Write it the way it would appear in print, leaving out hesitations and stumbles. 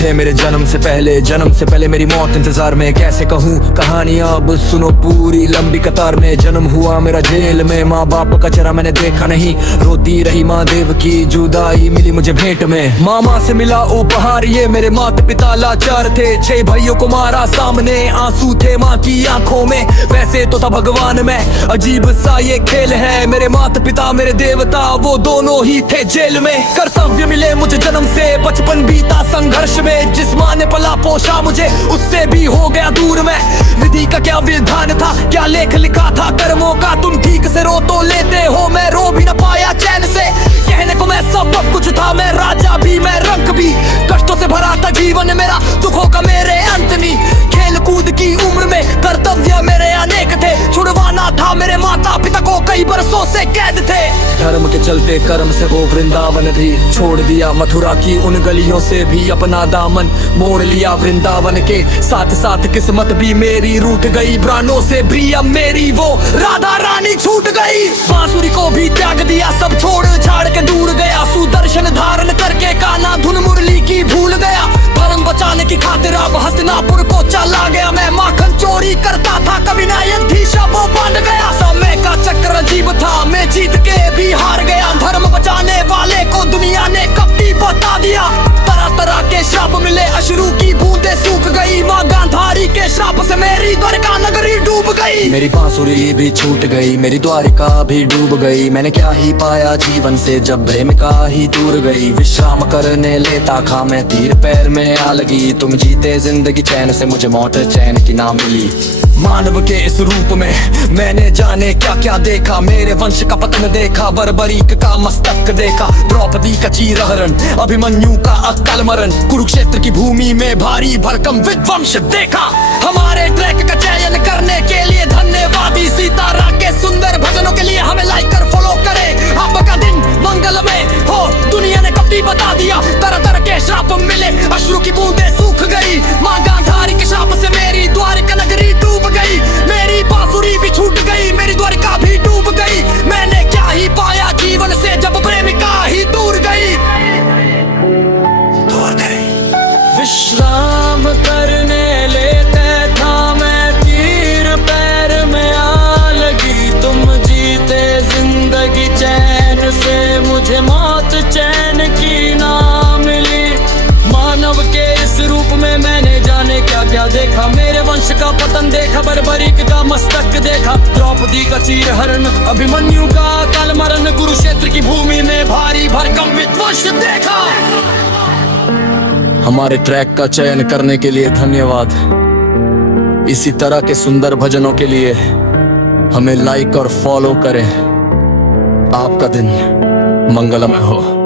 थे मेरे जन्म से पहले मेरी मौत इंतजार में। कैसे कहूँ कहानियां अब सुनो पूरी लंबी कतार में। जन्म हुआ मेरा जेल में, माँ बाप का चेहरा मैंने देखा नहीं। रोती रही माँ देव की जुदाई मिली मुझे भेंट में। मामा से मिला उपहार ये, मेरे माता पिता लाचार थे। 6 भाइयों को मारा सामने, आंसू थे माँ की आंखों में। वैसे तो था भगवान मैं, अजीब सा ये खेल है। मेरे माता पिता मेरे देवता वो दोनों ही थे जेल में। कर्तव्य मिले मुझे जन्म से, बचपन बीता संघर्ष में। जिस माँ ने पला पोषा मुझे उससे भी हो गया दूर मैं। विधि का क्या विधान था, क्या लेख लिखा था कर्मों का। तुम ठीक से रो तो लेते हो, मैं रो भी न पाया चैन से। कहने को मैं सब कुछ था, मैं राजा भी मैं रंक भी। कष्टों से भरा था जीवन मेरा, दुखों का मेरे अंत नहीं। खेल कूद की उम्र में कर्तव्य मेरे अनेक थे। छुड़वाना था मेरे माता पिता को, कई बरसों से कैद थे। धर्म के चलते कर्म से वो वृंदावन भी छोड़ दिया। मथुरा की उन गलियों से भी अपना दामन मोड़ लिया। वृंदावन के साथ साथ किस्मत भी मेरी रूठ गई। प्राणों से प्रिय मेरी वो राधा रानी छूट गई। बांसुरी को भी त्याग दिया, सब छोड़ छाड़ के दूर गया। सुदर्शन धारण करके कान्हा धुन मुरली की भूल गया। धर्म बचाने की खातिर अब हस्तिनापुर को चला गया मैं। माखन चोरी करता था कभी न्यायाधीश वो बन गया। समय का चक्र अजीब था, मैं जीत के भी हार गया। धर्म बचाने वाले को दुनिया ने कपटी बता दिया। तरह तरह के श्राप मिले, अश्रु की बूंदें सूख गई। माँ गांधारी के श्राप से मेरी द्वारका नगरी डूब गई। मेरी बांसुरी भी छूट गई, मेरी द्वारिका भी डूब गई। मैंने क्या ही पाया जीवन से जब प्रेमिका ही दूर गई। विश्राम करने लेता था मैं, तीर पैर में आ लगी। तुम जीते जिंदगी चैन से, मुझे मौत चैन की ना मिली। मानव के इस रूप में मैंने जाने क्या क्या देखा। मेरे वंश का पतन देखा, बर्बरीक का मस्तक देखा। द्रौपदी का चीरहरण, अभिमन्यु का अकाल मरण। कुरुक्षेत्र की भूमि में भारी भरकम विध्वंस देखा। हमारे ट्रैक का चयन करने के लिए धन्यवादी सीतारा के सुंदर भजनों के लिए हमें लाइक कर फॉलो करें। अब का दिन मंगलमय हो, दुनिया ने कभी बता दिया। तरह तरह के श्राप मिले, अश्रु की बूंदें सूख गई। माँ गांधारी के श्राप से मेरी द्वारका नगरी डूब गई। मेरी बांसुरी भी छूट गई, मेरी द्वारिका भी डूब गई। मैंने क्या ही पाया जीवन से जब प्रेमिका ही दूर गई। विश्राम करने लेते था मैं, तीर पैर में आ लगी। तुम जीते जिंदगी चैन से, मुझे मौत चैन की ना मिली। मानव के इस रूप में मैंने जाने क्या क्या देखा। मेरे वंश का पतन देखा, बर्बरीक का मस्तक देखा। द्रौपदी का चीरहरण, अभिमन्यु का अकाल मरण। कुरुक्षेत्र की भूमि में भारी भरकम विध्वंस देखा। हमारे ट्रैक का चयन करने के लिए धन्यवाद। इसी तरह के सुंदर भजनों के लिए हमें लाइक और फॉलो करें। आपका दिन मंगलमय हो।